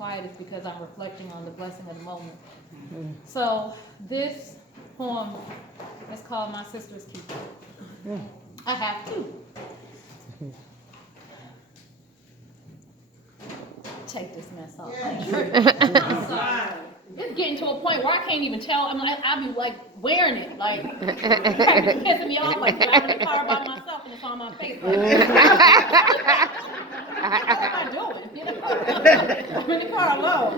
quiet is because I'm reflecting on the blessing of the moment. So this poem is called My Sister's Keeper. I have two. Take this mess off. I'm sorry. It's getting to a point where I can't even tell. I'll be like wearing it, like pissing me off, like driving the car by myself and it's on my face. Like, what am I doing? You know? I'm in the car alone.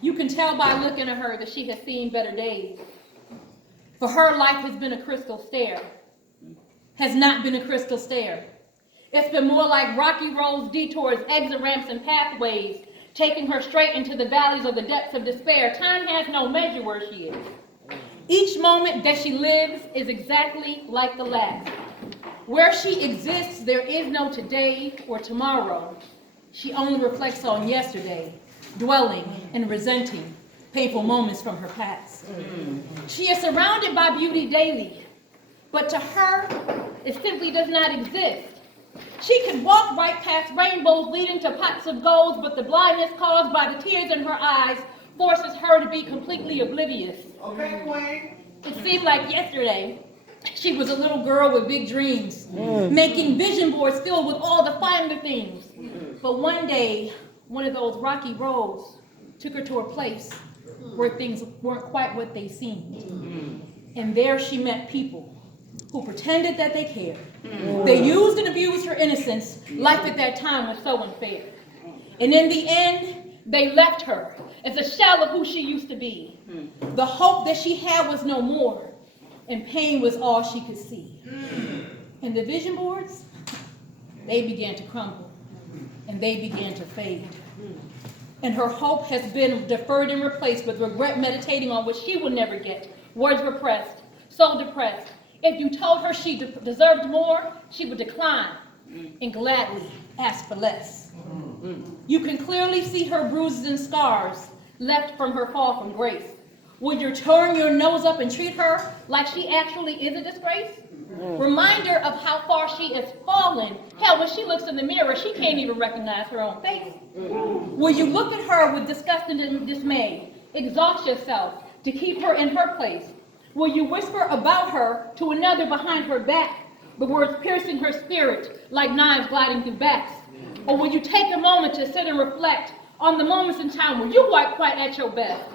You can tell by looking at her that she has seen better days. For her, life has been a crystal stair. Has not been a crystal stair. It's been more like rocky roads, detours, exit ramps, and pathways, taking her straight into the valleys of the depths of despair. Time has no measure where she is. Each moment that she lives is exactly like the last. Where she exists, there is no today or tomorrow. She only reflects on yesterday, dwelling and resenting painful moments from her past. She is surrounded by beauty daily, but to her, it simply does not exist. She can walk right past rainbows leading to pots of gold, but the blindness caused by the tears in her eyes forces her to be completely oblivious. Okay, Wayne. It seemed like yesterday she was a little girl with big dreams, making vision boards filled with all the finer things. But one day, one of those rocky roads took her to a place where things weren't quite what they seemed. And there she met people who pretended that they cared. They used and abused her innocence. Life at that time was so unfair. And in the end, they left her as a shell of who she used to be. The hope that she had was no more, and pain was all she could see. And the vision boards, they began to crumble, and they began to fade. And her hope has been deferred and replaced with regret, meditating on what she will never get. Words repressed, so depressed. If you told her she deserved more, she would decline and gladly ask for less. You can clearly see her bruises and scars left from her fall from grace. Would you turn your nose up and treat her like she actually is a disgrace? Reminder of how far she has fallen. Hell, when she looks in the mirror, she can't even recognize her own face. Will you look at her with disgust and dismay? Exhaust yourself to keep her in her place. Will you whisper about her to another behind her back, the words piercing her spirit like knives gliding through backs? Or will you take a moment to sit and reflect on the moments in time where you weren't quite at your best?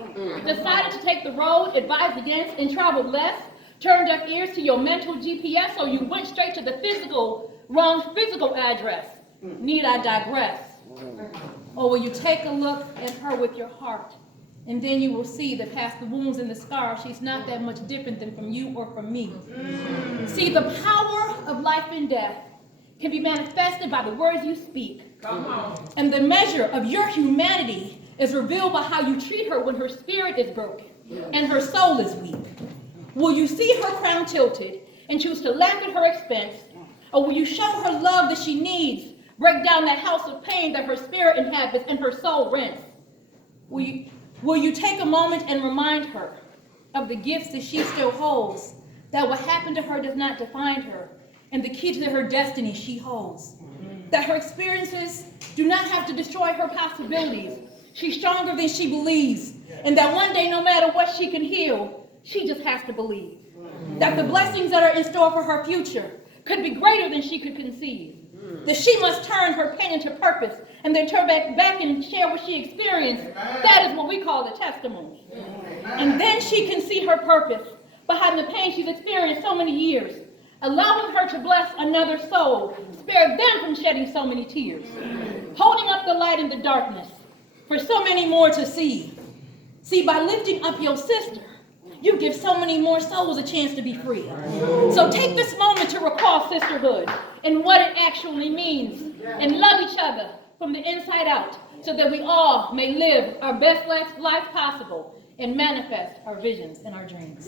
Decided to take the road, advised against, and traveled less? Turned deaf ears to your mental GPS, or you went straight to the wrong physical address? Need I digress? Or will you take a look at her with your heart? And then you will see that past the wounds and the scars, she's not that much different than from you or from me. See, the power of life and death can be manifested by the words you speak. And the measure of your humanity is revealed by how you treat her when her spirit is broken and her soul is weak. Will you see her crown tilted and choose to laugh at her expense? Or will you show her love that she needs, break down that house of pain that her spirit inhabits and her soul rents? Will you take a moment and remind her of the gifts that she still holds, that what happened to her does not define her, and the key to her destiny she holds? That her experiences do not have to destroy her possibilities. She's stronger than she believes, and that one day, no matter what she can heal, she just has to believe. That the blessings that are in store for her future could be greater than she could conceive. That she must turn her pain into purpose and then turn back and share what she experienced. That is what we call the testimony. And then she can see her purpose behind the pain she's experienced so many years, allowing her to bless another soul, spare them from shedding so many tears, holding up the light in the darkness for so many more to see. See, by lifting up your sister, you give so many more souls a chance to be free. So take this moment to recall sisterhood and what it actually means, and love each other from the inside out, so that we all may live our best life possible and manifest our visions and our dreams.